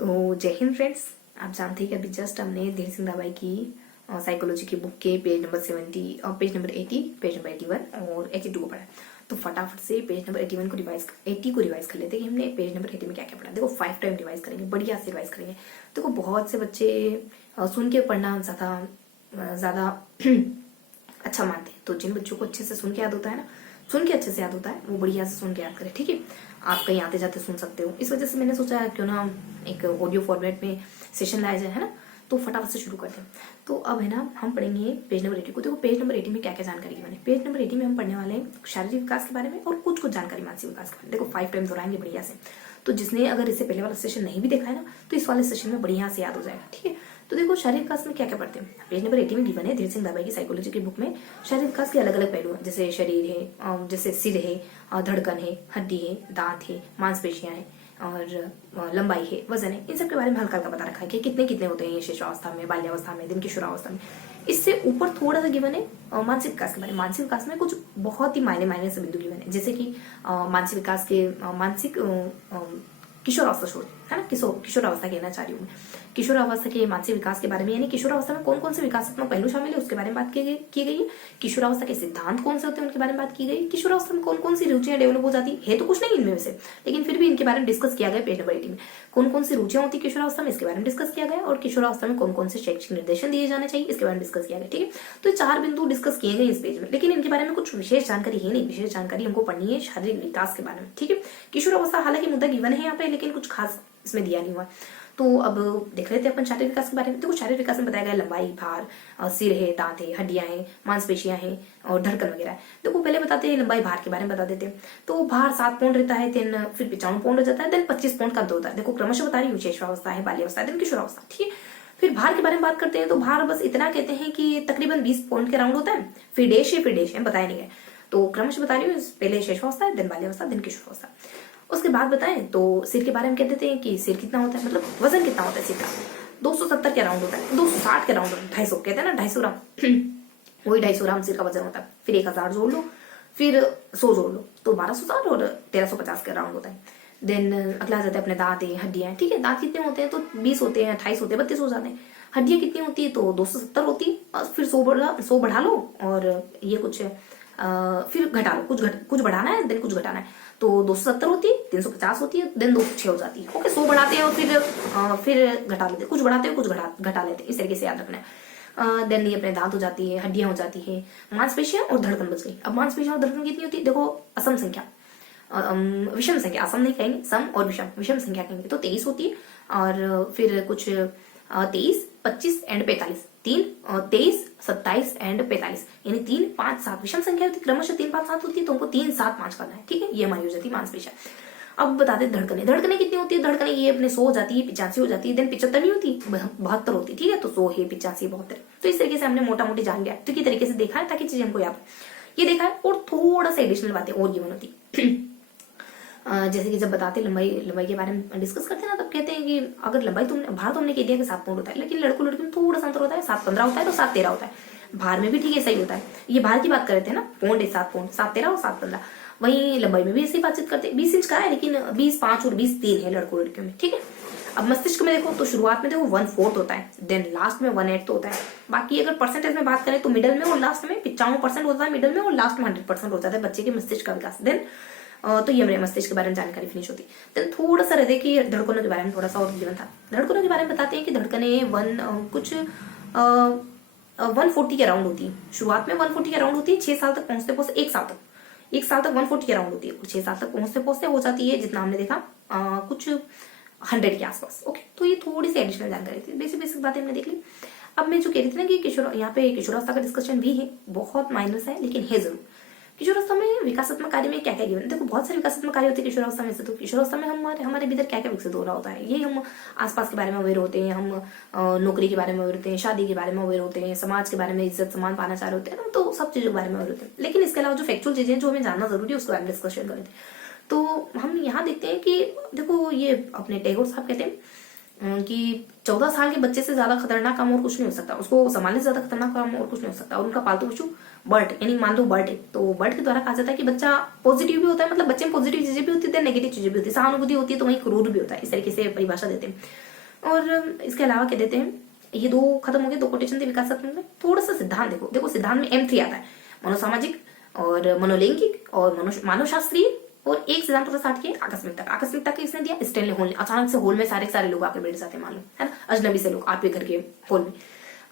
तो जय हिंद फ्रेंड्स। आप जानते हैं कि अभी जस्ट हमने धीर सिंह दाबाई की साइकोलॉजी की बुक के पेज नंबर 70 और पेज नंबर 80, पेज नंबर 81 और 82 को पढ़ा। तो फटाफट से पेज नंबर 81 को रिवाइज कर लेते हैं कि हमने पेज नंबर 80 में क्या क्या पढ़ा। देखो 5 टाइम रिवाइज करेंगे, बढ़िया से रिवाइज करेंगे। देखो बहुत से बच्चे सुन के पढ़ना ज्यादा अच्छा मानते हैं। तो जिन बच्चों को अच्छे से सुन के याद होता है ना, सुन के अच्छे से याद होता है, वो बढ़िया से सुन के याद करें। ठीक है, आप कहीं आते जाते सुन सकते हो। इस वजह से मैंने सोचा क्यों ना एक ऑडियो फॉर्मेट में सेशन लाया जाए, है ना। तो फटाफट से शुरू करते हैं। तो अब है ना, हम पढ़ेंगे पेज नंबर 80 को। देखो पेज नंबर 80 में क्या क्या जानकारी की मैंने। पेज नंबर 80 में हम पढ़ने वाले हैं शारीरिक विकास के बारे में और कुछ जानकारी मानसिक विकास के बारे में। देखो 5 टाइम दोहराएंगे बढ़िया से। तो जिसने अगर इससे पहले वाला सेशन नहीं भी देखा है ना, तो इस वाले सेशन में बढ़िया से याद हो जाएगा। ठीक है, तो देखो शारीरिक विकास में क्या क्या पढ़ते हैं। पेज नंबर 80 में गिवन है धीर सिंह दाबाई की साइकोलॉजी की बुक में शारीरिक विकास के अलग अलग पहलू हैं। जैसे शरीर है, जैसे सिर है, धड़कन है, हड्डी है, दांत है, मांसपेशियां हैं और लंबाई है, वजन है। इन सब के बारे में हल्का हल्का बता रखा है कि कितने कितने होते हैं ये शिशुअवस्था में, बाल्यावस्था में, दिन किशोरावस्था में। इससे ऊपर थोड़ा सा गिवन है मानसिक विकास के बारे में। मानसिक विकास में कुछ बहुत ही मायने से बिंदु गिवन है। जैसे कि मानसिक विकास के मानसिक किशोरावस्था छोड़, है ना, किशोरावस्था कहना चाह रही हूँ मैं। किशोरावस्था के मानसिक विकास के बारे में, यानी किशोरावस्था में कौन कौन से विकासात्मक पहलू शामिल है उसके बारे में बात की गई है। किशोरावस्था के सिद्धांत कौन से होते हैं उनके बारे में बात की गई। किशोरावस्था में कौन कौन सी रुचियां डेवलप हो जाती है तो कुछ नहीं इनमें से, लेकिन फिर भी इनके बारे में डिस्कस किया गया। पेज नंबर 80 में कौन कौन सी रुचियां होती है किशोरावस्था में, इसके बारे में डिस्कस किया गया। और किशोरावस्था में कौन कौन से शैक्षिक निर्देशन दिए जाने चाहिए, इसके बारे में डिस्कस किया गया। ठीक है, तो ये 4 बिंदु डिस्कस किए गए इस पेज में, लेकिन इनके बारे में कुछ विशेष जानकारी है नहीं। विशेष जानकारी हमको पढ़नी है शारीरिक विकास के बारे में। ठीक है, किशोरावस्था हालांकि मुद्दा गिवन है यहाँ पे, लेकिन कुछ खास इसमें दिया नहीं हुआ। तो अब देख लेते हैं अपन शारीरिक विकास के बारे में। देखो शारीरिक विकास में बताया गया लंबाई, भार, सिर है, दांत है, हड्डियां हैं, मांसपेशियां हैं और धड़कन वगैरह है। देखो पहले बताते हैं लंबाई, भार के बारे में बता देते हैं। तो भार 7 पौंड रहता है, देन फिर 55 पौंड हो जाता है, देन 25 पौंड का अंतर होता है। देखो क्रमशः बता रही हूँ, विशेषावस्था है, बाल्यावस्था है, देन किशोरावस्था। ठीक है, फिर भार के बारे में बात करते हैं। तो भार बस इतना कहते हैं कि तकरीबन 20 पौंड के राउंड होता है। फिर डेश है, बताया नहीं है। तो क्रमशः बता रही हूँ, पहले शेषावस्था है, देन बाल्यावस्था, देन किशोरावस्था। उसके बाद बताएं तो सिर के बारे में कह देते हैं कि सिर कितना होता है, मतलब वजन कितना होता है सिर का। 270 के राउंड होता है, 260 के राउंड, 250 कहते हैं ना, 250 ग्राम वही 250 ग्राम सिर का वजन होता है। फिर 1000 जोड़ लो, फिर 100 जोड़ लो, तो 1260 और 1350 के राउंड होता है। देन अगला आ जाता है अपने दांत है, हड्डियां। ठीक है, दांत कितने होते हैं तो 20 होते हैं, 28 होते हैं, 32 हो जाते हैं। हड्डियां कितनी होती है तो 270 होती है, फिर 100 बढ़ा लो और ये कुछ फिर घटा लो, कुछ बढ़ाना है, देन कुछ घटाना है। तो 270 होती है, 350 होती है, देन 206 हो जाती है। ओके, 100 बढ़ाते हैं और फिर घटा लेते हैं, कुछ बढ़ाते हैं कुछ घटा लेते हैं, इस तरीके से याद रखना है। देन ये अपने दांत हो जाती है, हड्डियां हो जाती है, मांसपेशियां और धड़कन बच गई। अब मांसपेशियां और धड़कन कितनी होती है, देखो असम संख्या, विषम संख्या, असम नहीं कहेंगे, सम और विषम संख्या कहेंगे। तो 23 होती है और फिर कुछ 23, 25 एंड 45, 23, 27 एंड 45, यानी 3, 5, 7 विषम संख्या होती है। क्रमशः 3, 5, 7 होती है, तो हमको 3, 7, 5 करना है। ठीक है, ये हमारी हो जाती है मांसपेशियां। अब बताते हैं धड़कने कितनी होती है। धड़कने ये अपने 100 हो जाती है, 85 हो जाती है, देन 75 नहीं होती, 72 होती है। ठीक है, तो 100 है, 85, 72। तो इस तरीके से हमने मोटा मोटी जान लिया, तो तरीके से देखा है ताकि चीजें हमको याद, ये देखा है। और थोड़ा सा एडिशनल बातें और गिवन होती जैसे कि जब बताते लंबाई के बारे में डिस्कस करते हैं ना, तब कहते हैं कि अगर लंबाई भार तो हमने कह दिया कि 7 पौंड होता है, लेकिन लड़कों लड़की में थोड़ा सा अंतर होता है। 7-15 होता है तो 7-13 होता है। भार में भी ठीक है, सही होता है। ये भार की बात कर रहे थे ना, पौंड है, 7 पौंड, 7-13 और 7-15। वहीं लंबाई में भी ऐसी बातचीत करते हैं। 20 इंच का है, लेकिन 20-5 और 20-3 है लड़कों लड़कियों में। ठीक है, अब मस्तिष्क में देखो तो शुरुआत में देखो 1/4 होता है, देन लास्ट में 1/8 होता है। बाकी अगर परसेंटेज में बात करें तो मिडल में और लास्ट में 95% होता है, मिडल में, और लास्ट में 100% हो जाता है बच्चे के मस्तिष्क का विकास। देन तो ये मेरे मस्तिष्क के बारे में जानकारी फिनिश होती है। देन थोड़ा सा रहते कि धड़कनों के बारे में थोड़ा सा और गिवन था। धड़कनों के बारे में बताते हैं कि धड़कनें 140 के राउंड होती है। शुरुआत में 140 के राउंड होती है, 6 साल तक पहुंचते 1 साल तक 140 के राउंड होती है, और 6 साल तक पहुंचते हो जाती है, जितना हमने देखा कुछ 100 के आसपास। ओके, तो ये थोड़ी सी एडिशनल जानकारी थी, बेसिक बातें हमने देख ली। अब मैं जो कह रही थी ना कि यहाँ पे किशोरावस्था का डिस्कशन भी है, बहुत माइनस है लेकिन है जरूर। किशोरावस्था में विकासात्मक कार्य में क्या क्या गिवन, देखो बहुत सारे विकासात्मक कार्य होते हैं किशोरावस्था में से। तो किशोरावस्था में हमारे भीतर क्या क्या विकसित हो रहा होता है, ये हम आसपास के बारे में अवेयर होते हैं, हम नौकरी के बारे में अवेयर होते हैं, शादी के बारे में अवेयर होते हैं, समाज के बारे में इज्जत सम्मान पाना चाह रहे होते हैं ना, तो सब चीजों के बारे में अवेयर होते हैं। लेकिन इसके अलावा जो फैक्चुअल चीजें जो हमें जानना जरूरी है उसके बारे में डिस्कशन करते हैं। तो हम यहाँ देखते हैं कि देखो ये अपने टैगोर साहब कहते हैं कि 14 साल के बच्चे से ज्यादा खतरनाक काम और कुछ नहीं हो सकता, उसको संभालने से ज्यादा खतरनाक काम और कुछ नहीं हो सकता। और उनका पालतू पशु बर्ड, यानी मान लो बर्ड है, तो बर्ड के द्वारा कहा जाता है कि बच्चा पॉजिटिव भी होता है, मतलब बच्चे में पॉजिटिव चीजें भी होती है, नेगेटिव चीजें भी होती है, सहानुभूति होती है, तो वहीं क्रूर भी होता है। इस तरीके से परिभाषा देते हैं। और इसके अलावा क्या देते हैं, ये दो खत्म हो गए, दो कोटेशन थे विकासात्मक में। थोड़ा सा सिद्धांत देखो, देखो सिद्धांत में M3 आता है, मनोसामाजिक और मनोलैंगिक और मानवशास्त्रीय, और एक सिद्धांत थोड़ा सा हटके आकस्मिकता। आकस्मिकता किसने दिया, स्टैनली हॉल ने। अचानक से हॉल में सारे सारे लोग आके बैठ जाते हैं, मान लो, है ना, अजनबी से लोग आपके घर के हॉल में।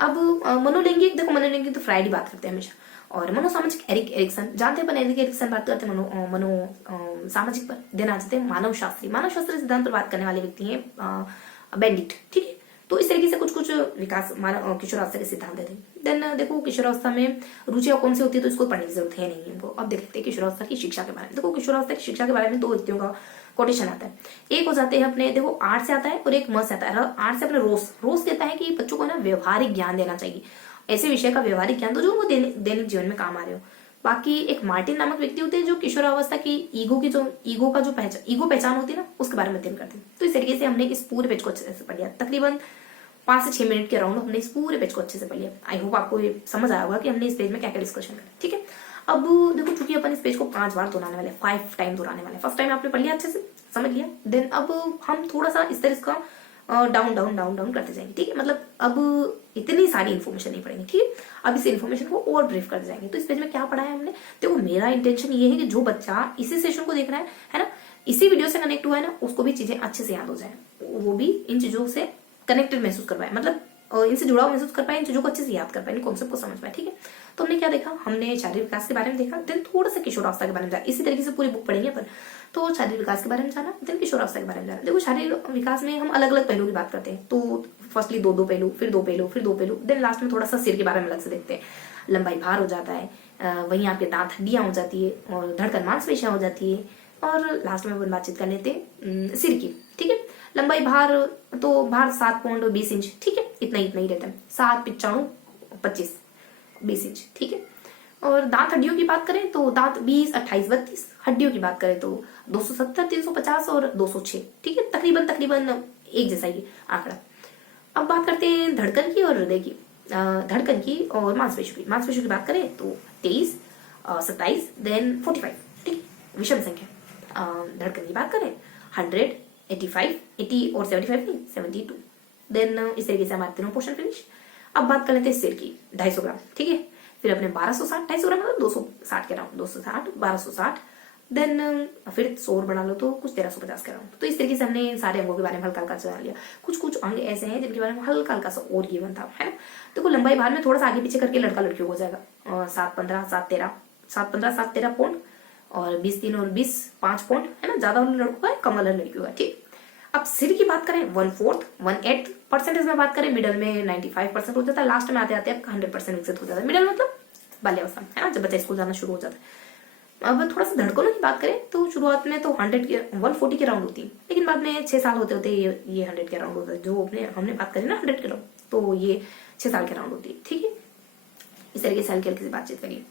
अब मनोलैंगिक, देखो मनोलैंगिक तो फ्राइड ही बात करते हैं हमेशा। और मनोसामाजिक एरिक एरिक्सन, जानते हैं अपन एरिक एरिक्सन बात करते हैं मनो सामाजिक पर। देन आ जाते हैं मानव शास्त्री सिद्धांत पर बात करने वाले व्यक्ति हैं बेंडिक्ट, ठीक है। तो इस तरीके से कुछ कुछ विकास मानव किशोरावस्था के सिद्धांत थे। देन देखो किशोरावस्था में रुचियां कौन सी होती है, तो इसको पढ़ने की जरूरत है नहीं हमको। अब देख लेते हैं किशोरावस्था की शिक्षा के बारे में। देखो किशोरावस्था की शिक्षा के बारे में दो व्यक्तियों का कोटेशन आता है। एक हो जाते हैं अपने, देखो आर्ट से आता है और एक म से आता है। आर्ट से अपने रोज कहता है कि बच्चों को ना व्यवहारिक ज्ञान देना चाहिए, ऐसे विषय का व्यवहारिक ज्ञान दो जो उनको दैनिक जीवन में काम आ रहे हो। बाकी एक मार्टिन नामक व्यक्ति होते हैं जो किशोरावस्था की ईगो का जो पहचान होती है ना, उसके बारे में अध्ययन करते हैं। तो इस तरीके से हमने इस पूरे पेज को अच्छे से पढ़ लिया। तकरीबन 5 से 6 मिनट के अराउंड हमने इस पूरे पेज को अच्छे से पढ़ लिया। आई होप आपको ये समझ आया होगा कि हमने इस पेज में क्या क्या डिस्कशन करा, ठीक है। अब देखो चूंकि अपन इस पेज को 5 बार दोहराने वाले, 5 टाइम दोहराने वाले। फर्स्ट टाइम आपने पढ़ लिया, अच्छे से समझ लिया। देन अब हम थोड़ा सा इस तरह इसका डाउन डाउन डाउन डाउन करते जाएंगे, ठीक है। मतलब अब इतनी सारी इन्फॉर्मेशन नहीं पढ़ेंगे, ठीक है। अब इस इन्फॉर्मेशन को और ब्रीफ करते जाएंगे। तो इस पेज में क्या पढ़ा है हमने, देखो मेरा इंटेंशन ये है कि जो बच्चा इसी सेशन को देख रहा है ना, इसी वीडियो से कनेक्ट हुआ है ना, उसको भी चीजें अच्छे से याद हो जाए, वो भी इन चीजों से कनेक्टेड महसूस कर पाए, मतलब इनसे जुड़ाव महसूस कर पाए, इन चीजों को अच्छे से याद कर पाए, इन कॉन्सेप्ट को समझ पाए, ठीक है। तो हमने क्या देखा, हमने शारीरिक विकास के बारे में देखा, देन थोड़ा सा किशोरावस्था के बारे में जाना। इसी तरीके से पूरी बुक पढ़ेंगे अपन। तो शारीरिक विकास के बारे में जाना, देन किशोरावस्था के बारे में जाना। देखो शारीरिक विकास में हम अलग अलग पहलू की बात करते हैं। तो फर्स्टली दो पहलू, फिर दो पहलू, फिर दो पहलू, देन लास्ट में थोड़ा सा सिर के बारे में अलग से देखते हैं। लंबाई भार हो जाता है, वहीं आपके दांत हड्डियां हो जाती है, और धड़कन मांसपेशियां हो जाती है, और लास्ट में अपन बातचीत कर लेते हैं सिर की, ठीक है। लंबाई भार, तो भार 7.20 इंच, ठीक है, इतना ही रहता है। 7.95-25-20 इंच, ठीक है। और दांत हड्डियों की बात करें तो दांत 20, 28, 32। हड्डियों की बात करें तो 270, 350 और 206, ठीक है। तकरीबन एक जैसा ही आंकड़ा। अब बात करते हैं धड़कन की और हृदय की। धड़कन की और मांसपेशियों की बात करें तो 23, 27, देन 45, ठीक है, विषम संख्या। धड़कन की बात करें 100, 85, 80 और 75 नहीं, 72। देन इस तरीके से हमारे तीनों पोर्शन फिनिश। अब बात कर लेते हैं सिर की, 250 ग्राम, ठीक है। फिर अपने 1260, 250 ग्राम मतलब 260 के राउंड, 260, 1260। देन फिर 100 बढ़ा लो तो कुछ 1350 के राउंड। तो इस तरीके से हमने सारे अंगों के बारे में हल्का हल्का जान लिया। कुछ अंग ऐसे हैं जिनके बारे में हल्का हल्का सा और गिवन था, है ना। देखो लंबाई भार में थोड़ा सा आगे पीछे करके लड़का लड़कियों हो जाएगा। 7-15, 7-13, 7-15, 7-13 पौंड, और 20-3 और 20, 5 पौंड, है ना। ज्यादा वाले लड़कों का है, कम वाले लड़कियों का, ठीक। अब सिर की बात करें 1/4, 1/8 परसेंटेज में बात करें, मिडल में 95% हो जाता है, लास्ट में आते आते 100% विकसित हो जाता है। मिडल मतलब बाल्यावस्था, है ना, जब बच्चा स्कूल जाना शुरू हो जाता है। अब थोड़ा सा धड़कनों की बात करें तो शुरुआत में तो 140 के राउंड होती है, लेकिन बाद में 6 साल होते होते ये 100 के राउंड होता है। जो हमने बात करी ना 100 के राउंड, तो ये 6 साल के राउंड होती है, ठीक है। इस तरीके से हल्की हल्की से बातचीत करिए।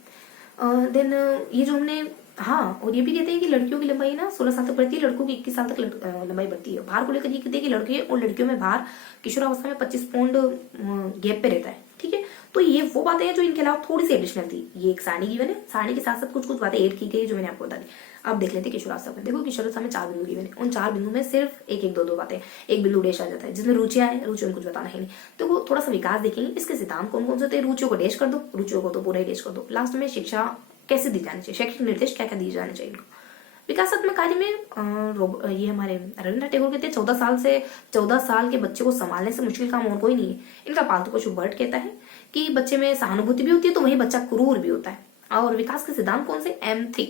देन ये जो हमने, हाँ, और ये भी कहते हैं कि लड़कियों की लंबाई ना 16 साल तक बढ़ती है, लड़कों की 21 साल तक लंबाई बढ़ती है। भार को लेकर ये कहते हैं कि लड़के और लड़कियों में भार किशोरावस्था में 25 पौंड गैप पे रहता है, ठीक है। तो ये वो बातें हैं जो इनके अलावा थोड़ी सी एडिशनल थी। ये एक सारणी गिवन है, सारणी के साथ साथ कुछ कुछ बातें ऐड की गई जो मैंने आपको बता दी। अब देख लेते हैं किशोरावस्था में। देखो किशोरावस्था में 4 बिंदु गिवन है, उन 4 बिंदु में सिर्फ एक 2 बातें, एक बिंदु डैश आ जाता है जिसमें रुचियां है, रुचियों में कुछ बताना है नहीं। तो वो थोड़ा सा विकास देखेंगे, इसके सिद्धांत कौन कौन से होते हैं। रुचियों को डैश कर दो, रुचियों को तो पूरा ही डैश कर दो। लास्ट में शिक्षा कैसे दी जानी चाहिए, शैक्षिक निर्देश क्या क्या दिए जाने चाहिए इनको। विकासात्मक कार्य में ये हमारे रविन्द्रनाथ टैगोर कहते हैं 14 साल के बच्चे को संभालने से मुश्किल काम और कोई नहीं है। इनका पालतू पशु बर्ट कहता है कि बच्चे में सहानुभूति भी होती है, तो वही बच्चा क्रूर भी होता है। और विकास के सिद्धांत कौन से, M3।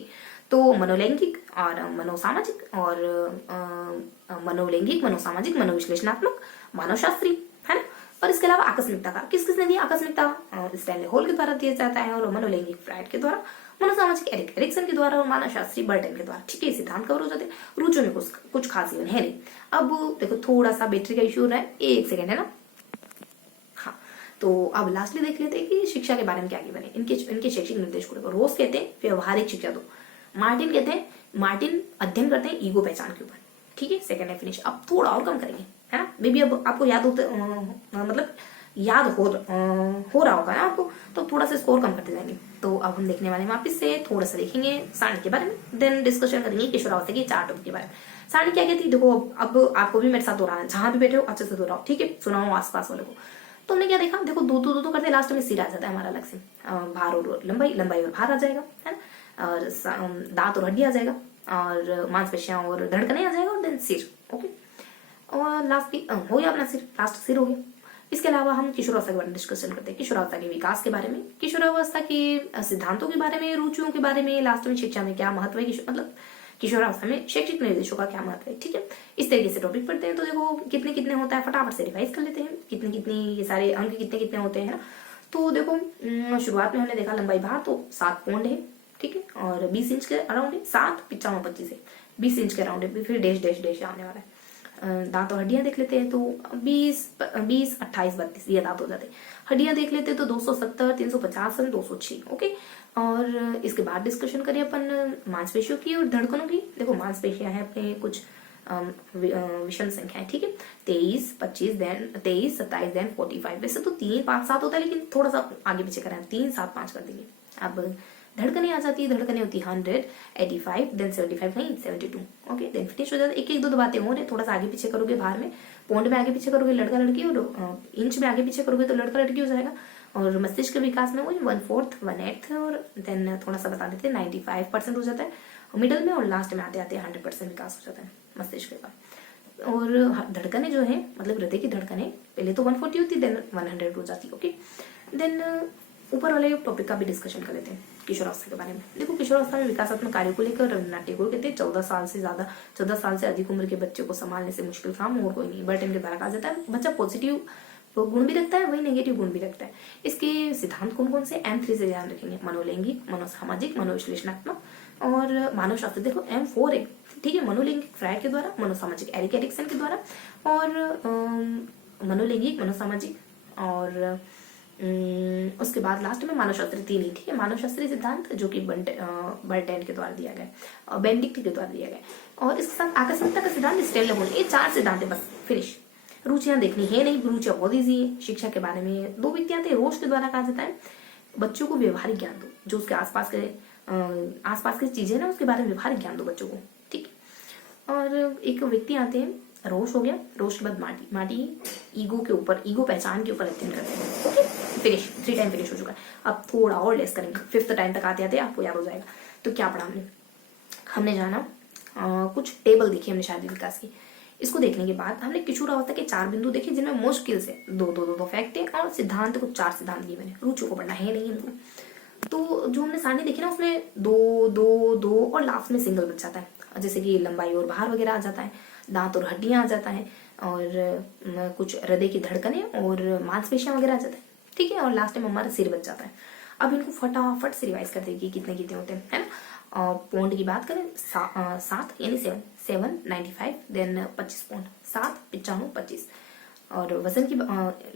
तो मनोलैंगिक और मनोसामाजिक, और मनोलैंगिक, मनोसामाजिक, मनोविश्लेषणात्मक, मानवशास्त्री, है ना। और इसके अलावा आकस्मिकता का किसने दिया, आकस्मिकता स्टैनली हॉल के द्वारा दिया जाता है, और मनोलैंगिक फ्राइड के द्वारा, मनोसामाजिक एरिक एरिक्सन के द्वारा, और मानवशास्त्री बर्टन के द्वारा, ठीक है। सिद्धांत कवर हो जाते हैं। रुचियों में कुछ खास है नहीं। अब देखो थोड़ा सा बैटरी का इश्यू रहा है, 1 सेकेंड, है ना। हाँ, तो अब लास्टली देख लेते हैं कि शिक्षा के बारे में क्या बने इनके शैक्षिक निर्देश को। रोज कहते हैं व्यवहारिक शिक्षा दो। मार्टिन अध्ययन करते हैं ईगो पहचान के ऊपर, ठीक है। सेकंड है फिनिश। अब थोड़ा और कम करेंगे, है ना। मे बी अब आपको याद होते मतलब याद हो रहा होगा ना आपको, तो थोड़ा सा स्कोर कम करते जाएंगे। तो अब हम देखने वाले हैं वापिस से थोड़ा सा देखेंगे सारणी के बारे में, देन डिस्कशन करेंगे किशोरावस्था की 4 टॉपिक के बारे में। सारणी क्या कहती, देखो अब आपको भी मेरे साथ दोहराना है, जहां भी बैठे हो अच्छे से दोहराओ, ठीक है, सुनाओ आसपास वाले को। तो हमने क्या देखा, देखो दो दो दो, दो करते लास्ट में सिर आ जाता है हमारा अलग से, भार और लंबाई, लंबाई और भार आ जाएगा, है ना, और दांत और हड्डी आ जाएगा, और मांसपेशियां और धड़कने आ जाएगा, और देन सिर। ओके, और लास्ट भी हो गया अपना सिर, लास्ट सिर हो गया। इसके अलावा हम किशोरावस्था के बारे में डिस्कशन करते हैं, किशोरावस्था के विकास के बारे में, किशोरावस्था के सिद्धांतों के बारे में, रुचियों के बारे में, लास्ट में शिक्षा में क्या महत्व है, मतलब किशोरावस्था में शैक्षिक निर्देशों का क्या महत्व है, ठीक है। इस तरीके से टॉपिक पढ़ते हैं। तो देखो कितने कितने होता है, फटाफट से रिवाइज कर लेते हैं, कितने कितने ये सारे अंक कितने कितने होते हैं ना। तो देखो शुरुआत में हमने देखा लंबाई भार तो 7 पौंड है, ठीक है, और 20 इंच के अराउंड है, 7 55 25 है, 20 इंच के अराउंड है, फिर डैश डैश डैश आने वाला है। दांत और हड्डियां देख लेते हैं तो 20 28 32 ये दांत हो जाते हैं। हड्डियां देख लेते हैं तो 270 350 206। ओके, और इसके बाद डिस्कशन करें अपन मांसपेशियों की और धड़कनों की। देखो मांसपेशियां हैं अपने कुछ विषम संख्या है, ठीक है, 23 25 देन 23 27 देन 45। वैसे तो 3 5 7 होता है, लेकिन थोड़ा सा आगे पीछे करें, 3 7 5 कर देंगे। अब धड़कने आ जाती है, धड़कने होती है 100 85 देन 75 नहीं 72। ओके, देन फिनिश हो जाता है। एक एक दो बातें हो रही, थोड़ा सा आगे पीछे करोगे भार में, पौंड में आगे पीछे करोगे लड़का लड़की, और इंच में आगे पीछे करोगे तो लड़का लड़की हो जाएगा। और मस्तिष्क के विकास में वही 1/4 1/8 और देन थोड़ा सा बता देते हैं 95% हो जाता है मिडल में, और लास्ट में आते आते 100% विकास हो जाता है मस्तिष्क का। और धड़कने जो है मतलब हृदय की धड़कने पहले तो 140 होती देन 100 हो जाती। ओके, देन ऊपर वाले टॉपिक का भी डिस्कशन कर लेते हैं किशोरावस्था के बारे में। देखो किशोरावस्था में विकासात्मक कार्यों को लेकर रविन्द्रनाथ टैगोर कहते हैं 14 साल से अधिक उम्र के बच्चे को संभालने से मुश्किल काम और कोई नहीं। बर्टन के द्वारा कहा जाता है बच्चा पॉजिटिव गुण भी रखता है, वही नेगेटिव गुण भी रखता है। इसके सिद्धांत कौन कौन से, M3 से ध्यान रखेंगे, मनोलैंगिक, मनोसामाजिक, मनोविश्लेषणात्मक और मानवशास्त्र। देखो M4 है, ठीक है, मनोलैंगिक फ्रायड के द्वारा, मनोसामाजिक एरिक एरिक्सन के द्वारा, और मनोलैंगिक मनोसामाजिक, और उसके बाद लास्ट में मानवशास्त्री 3 ही, ठीक है, मानवशास्त्री सिद्धांत जो कि बर्टन के द्वारा दिया गया, बेनेडिक्ट के द्वारा दिया गया। और इसके साथ आकस्मिकता का सिद्धांत स्टेनले बोले। ये 4 सिद्धांत है, बस फिनिश। रुचियां देखनी है नहीं, रुचियां बहुत ईजी है। शिक्षा के बारे में 2 व्यक्ति आते हैं, रोश के द्वारा कहा जाता है बच्चों को व्यवहारिक ज्ञान दो, जो उसके आसपास की चीजें ना उसके बारे में व्यवहारिक ज्ञान दो बच्चों को, ठीक है। और एक व्यक्ति आते हैं, रोश हो गया, रोश के बाद माटी ईगो के ऊपर, ईगो पहचान के ऊपर अध्ययन करते हैं। ओके, फिनिश, 3 टाइम फिनिश हो चुका है। अब थोड़ा और लेस करेंगे, 5th टाइम तक आते आते आपको याद हो जाएगा। तो क्या पढ़ा हमने जाना कुछ टेबल देखी हमने शारीरिक विकास की। इसको देखने के बाद हमने किशोरावस्था के 4 बिंदु देखे, जिनमें मुश्किल से दो फैक्ट है, और सिद्धांत को 4 सिद्धांत दिए मैंने। रुचि को पढ़ना है नहीं हमको। तो जो हमने सारणी देखी ना उसमें 2 2 2 और लास्ट में सिंगल बच जाता है, जैसे कि लंबाई और भार वगैरह आ जाता है, दांत और हड्डियां आ जाता है, और कुछ हृदय की धड़कने और मांसपेशियां वगैरह आ जाता है, ठीक है, और लास्ट में हमारा सिर बच जाता है। अब इनको फटाफट से रिवाइज कर देगी कितने कितने होते हैं, है ना। पौंड की बात करें 7 यानी 7 95 देन 25 पौंड, 7 95 25। और वजन की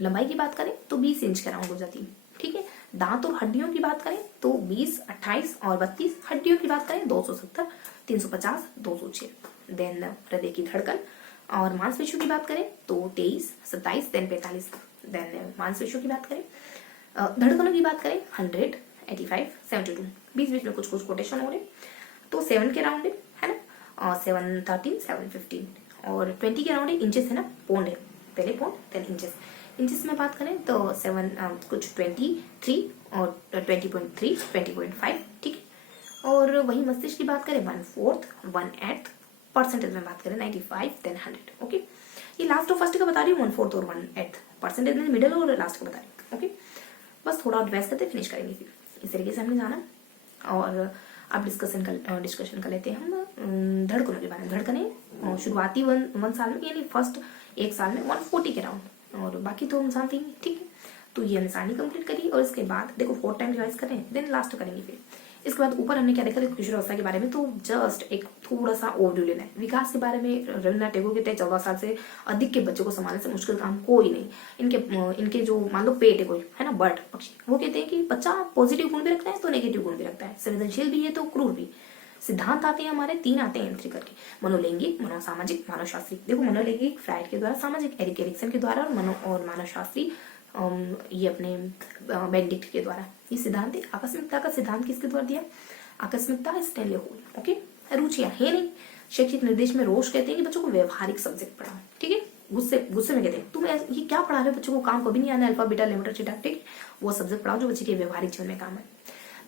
लंबाई की बात करें तो 20 इंच के अराउंड हो जाती है, ठीक है। दांत और हड्डियों की बात करें तो 20 28 और 32। हड्डियों की बात करें 270 350 206। देन हृदय की धड़कन और मांसपेशियों की बात करें तो 23 27 देन 45। देन मांसपेशियों की बात करें, धड़कनों की बात करें 100 85 72। बीच बीच में कुछ कुछ कोटेशन हो रहे, तो 7 के अराउंड है ना, और 7 13 7 15 और 20 के अराउंड है। इंचेस है ना, पौंड है, पहले पौंड देन इंचेस। इंचेस में बात करें तो 7 कुछ 23 और 20.3 20.5, ठीक है। और वही मस्तिष्क की बात करें 1/4 1/8। परसेंटेज में बात करें 95 देन 100। ओके, ये लास्ट और फर्स्ट का बता रही हूँ, 1/4 और 1/8। परसेंटेज में मिडिल और लास्ट का बता रही हूँ। ओके, बस थोड़ा रिवाइज करते फिनिश करेंगे। फिर इस तरीके से हमने जाना, और अब डिस्कशन कर लेते हैं हम धड़कनों के बारे में। धड़कने शुरुआती 1 साल में यानी फर्स्ट 1 साल में 140 के राउंड, और बाकी तो हम जानते ही, ठीक है। तो ये हमने सारणी कंप्लीट करी, और इसके बाद देखो 4 टाइम रिवाइज करें देन लास्ट करेंगे। फिर इसके बाद ऊपर हमने क्या देखा, किशोरावस्था के बारे में तो जस्ट एक थोड़ा सा ओवरव्यू लेना है। विकास के बारे में रविन्द्रनाथ टैगोर कहते हैं 14 साल से अधिक के बच्चों को संभालने से मुश्किल काम कोई नहीं। इनके जो मान लो पेट है कोई, है ना, बर्ड पक्षी, वो कहते हैं कि बच्चा पॉजिटिव गुण भी रखता है तो नेगेटिव गुण भी रखता है, संवेदनशील भी है तो क्रूर भी। सिद्धांत आते हैं हमारे 3 आते हैं M3 करके, मनोलैंगिक मनोसामाजिक मानवशास्त्री। देखो मनोलैंगिक फ्रायड के द्वारा, सामाजिक एरिक एरिक्सन के द्वारा, और मानवशास्त्री ये अपने बेनेडिक्ट के द्वारा। ये सिद्धांत है। आकस्मिकता का सिद्धांत किसके द्वारा दिया, आकस्मिकता स्टेनले होल। ओके, रुचियां है नहीं शैक्षिक निर्देश में रोज कहते हैं कि बच्चों को व्यवहारिक सब्जेक्ट पढ़ाओ, ठीक है। गुस्से में कहते हैं तुम ये क्या पढ़ा रहे हो, बच्चों को काम कभी नहीं आना, अल्फा बीटा लैम्डा थीटा, ठीक। वो सब्जेक्ट पढ़ाओ जो बच्चे के व्यवहारिक जीवन में काम है।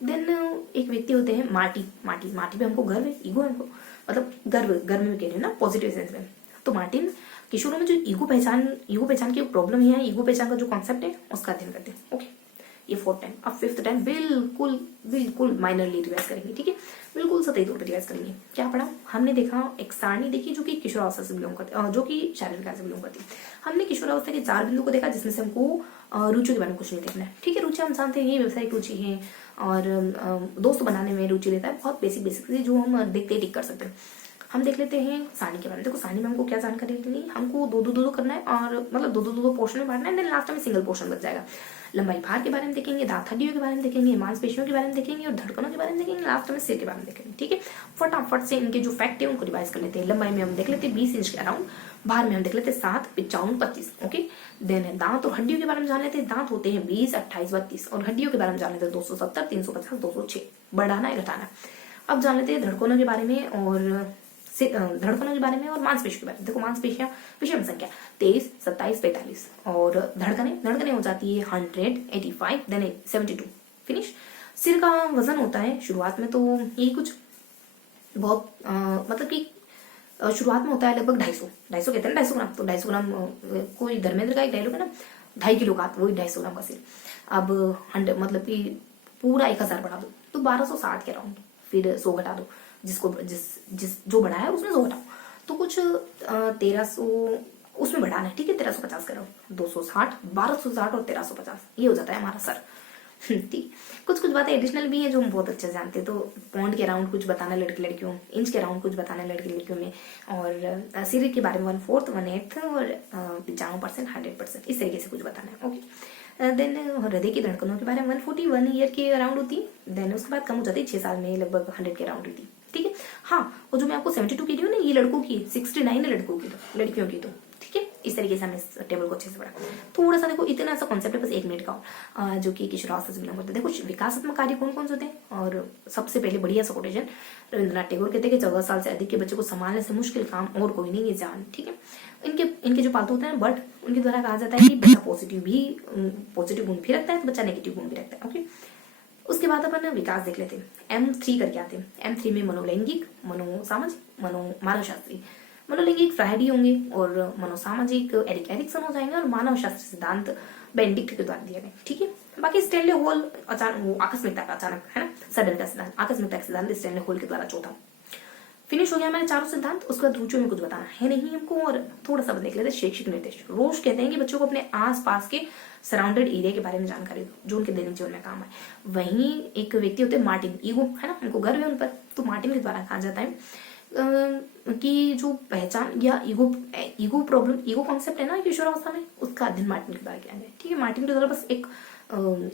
देन एक व्यक्ति होते हैं माटी पे हमको गर्व है, ईगो है हमको, मतलब गर्व में कह रही हूँ ना, पॉजिटिव सेंस में। तो मार्टिन किशोरों में जो ईगो पहचान की प्रॉब्लम है, ईगो पहचान का जो कॉन्सेप्ट है उसका अध्ययन करते हैं। ओके, ये 4th टाइम। अब 5th टाइम बिल्कुल माइनरली रिवाइज करेंगे, ठीक है, बिल्कुल सतही तौर पर रिवाइज करेंगे। क्या पढ़ा हमने? देखा एक सारणी देखी जो कि किशोरावस्था से बिलोंग करती है, जो कि शारीरिक विकास से बिलोंग करती है। हमने किशोरावस्था के 4 बिंदु को देखा जिसमें से हमको रुचि के बारे में कुछ नहीं देखना है, ठीक है। रुचि हम जानते हैं, ये व्यवसायिक रुचि है और दोस्त बनाने में रुचि लेता है, बहुत बेसिक जो हम देखते टिक कर सकते हैं। हम देख लेते हैं सारणी के बारे में। देखो सारणी में हमको क्या जानकारी लेनी है, हमको दो करना है, और मतलब दो पोर्शन में बांटना है, देन लास्ट में सिंगल पोर्शन बच जाएगा। लंबाई भार के बारे में देखेंगे, दांत हड्डियों के बारे में देखेंगे, मांसपेशियों के बारे में देखेंगे, और धड़कनों के बारे में देखेंगे, लास्ट में सिर के बारे में देखेंगे, ठीक है। फटाफट से इनके जो फैक्ट है उनको रिवाइज कर लेते हैं। लंबाई में हम देख लेते हैं 20 इंच के अराउंड, भार में हम देख लेते हैं 7, 55, 25, ओके। देन दांत और हड्डियों के बारे में जान लेते हैं। दांत होते हैं 20, 28, 32, और हड्डियों के बारे में जान लेते हैं 270, 350, 206, बढ़ाना है घटाना। अब जान लेते हैं धड़कनों के बारे में और मांसपेशियों के बारे में। देखो मांसपेशियां विषम संख्या 23, 27, 45, और धड़कने हो जाती है 100, 85, देन 72, फिनिश। सिर का वजन होता है शुरुआत में तो यही कुछ बहुत मतलब कि शुरुआत में होता है लगभग 250 कहते हैं ना, 250 ग्राम। तो 250 ग्राम कोई धर्मेंद्र का एक डायलॉग है ना, 2.5 किलो का, वही 250 ग्राम का सिर। अब 100 मतलब कि पूरा 1000 बढ़ा दो तो 1260 के अराउंड, फिर 100 घटा दो, जो बढ़ा है उसमें 100 घटाओ, तो कुछ 1300 उसमें बढ़ाना है, ठीक है। 1350 करो, 260, 1260 और 1350, ये हो जाता है हमारा सर, ठीक। कुछ बातें एडिशनल भी है जो हम बहुत अच्छे से जानते हैं। तो पॉइंट के अराउंड कुछ बताना लड़की लड़कियों, इंच के अराउंड कुछ बताना लड़की लड़कियों में, और सिर के बारे में 1/4, 1/8 और 95%, 100%, इस तरीके से कुछ बताना है, ओके। देन हृदय की धड़कनों के बारे में 141 ईयर के अराउंड होती है। देन उसके बाद कम हो जाती है 6 साल में, लगभग 100 के अराउंड होती है, ठीक है। हाँ, और जो मैं आपको 72 की रही हूँ ना, ये लड़कों की, 69 है लड़कों की, तो लड़कियों की, तो ठीक है। इस तरीके से हमने इस टेबल को अच्छे से पढ़ा। थोड़ा सा देखो, इतना सा कॉन्सेप्ट है, बस 1 मिनट का, जो कि किशोरावस्था से बिलोंग करते हैं। देखो विकासात्मक कार्य कौन कौन से होते हैं, और सबसे पहले बढ़िया सा कोटेशन रविंद्रनाथ टैगोर कहते हैं कि 14 साल से अधिक के बच्चे को संभालने से मुश्किल काम और कोई नहीं है जान, ठीक है। इनके जो पालतू होते हैं बट उनके द्वारा कहा जाता है कि बच्चा पॉजिटिव गुण भी रखता है, तो बच्चा नेगेटिव गुण भी रखता है, ओके। उसके बाद अपन विकास देख लेते हैं। M3 करके आते हैं। M3 में मनोलैंगिक, मनोसामाजिक, मानवशास्त्री। मनोलैंगिक फ्राइडी होंगे, और मनोसामाजिक एरिक्सन हो जाएंगे, और मानव शास्त्र सिद्धांत बेनेडिक्ट के द्वारा दिए गए, ठीक है। बाकी स्टैनले होल अचानक, आकस्मिकता का अचानक है ना, सडन का सिद्धांत, आकस्मिकता का सिद्धांत स्टैनले होल के द्वारा चौथा। फिनिश हो गया हमारे 4 सिद्धांत। उसके बाद रुचियों में कुछ बताना है नहीं हमको, और थोड़ा सा देख लेते हैं शैक्षिक निर्देश। रोज कहते हैं कि बच्चों को अपने आसपास के सराउंडेड एरिया के बारे में जानकारी दो जो उनके दैनिक जीवन में काम है। वहीं एक व्यक्ति होते हैं मार्टिन, ईगो है ना, हमको गर्व है उन पर, तो मार्टिन के द्वारा कहा जाता है कि जो पहचान या ईगो कॉन्सेप्ट है ना किशोरावस्था में, उसका अध्ययन मार्टिन के द्वारा किया गया, ठीक है। मार्टिन के द्वारा बस एक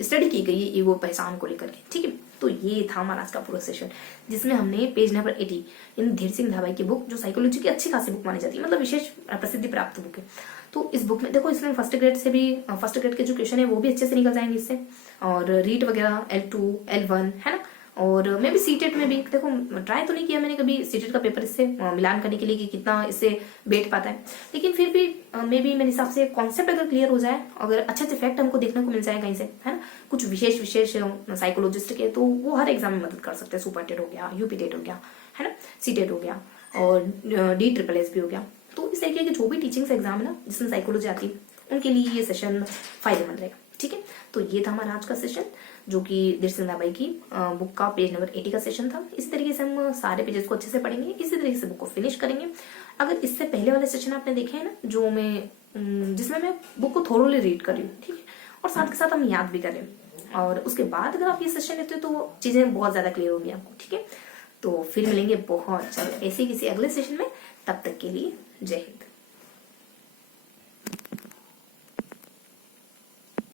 स्टडी की गई है ईगो पहचान को लेकर के, ठीक है। तो ये था हमारा आज का पूरा सेशन, जिसमें हमने पेज नंबर 80 इन धीर सिंह धाबाई की बुक, जो साइकोलॉजी की अच्छी खासी बुक मानी जाती है, मतलब विशेष प्रसिद्धि प्राप्त बुक है। तो इस बुक में देखो, इसमें फर्स्ट ग्रेड के जो क्वेश्चन है वो भी अच्छे से निकल जाएंगे इससे, और रीट वगैरह L2, L1 है ना। और मैं भी सीटेट में भी देखो ट्राई तो नहीं किया मैंने कभी सीटेट का पेपर इससे मिलान करने के लिए कि कितना इससे बैठ पाता है, लेकिन फिर भी मेरे हिसाब से कॉन्सेप्ट अगर क्लियर हो जाए, अगर अच्छे से फैक्ट हमको देखने को मिल जाए कहीं से, है ना, कुछ विशेष साइकोलॉजिस्ट के, तो वो हर एग्जाम में मदद कर सकते हैं। सुपर टेट हो गया, यूपी टेट हो गया, है ना, सीटेट हो गया, और DSSS भी हो गया। तो इस तरीके के जो भी टीचिंग्स एग्जाम है ना जिसमें साइकोलॉजी आती है, उनके लिए ये सेशन फायदेमंद रहेगा, ठीक है। तो ये था हमारा आज का सेशन, जो कि धीर सिंह धाबाई की बुक का पेज नंबर 80 का सेशन था। इसी तरीके से हम सारे पेजेस को अच्छे से पढ़ेंगे, इसी तरीके से बुक को फिनिश करेंगे। अगर इससे पहले वाले सेशन आपने देखे हैं ना, जो जिसमें मैं बुक को थोरोली रीड कर रही हूँ, ठीक है, और साथ के साथ हम याद भी कर रहे हैं, और उसके बाद अगर आप ये सेशन लेते हो तो चीजें बहुत ज्यादा क्लियर होगी आपको, ठीक है। तो फिर मिलेंगे बहुत जल्द ऐसे किसी अगले सेशन में, तब तक के लिए जय हिंद।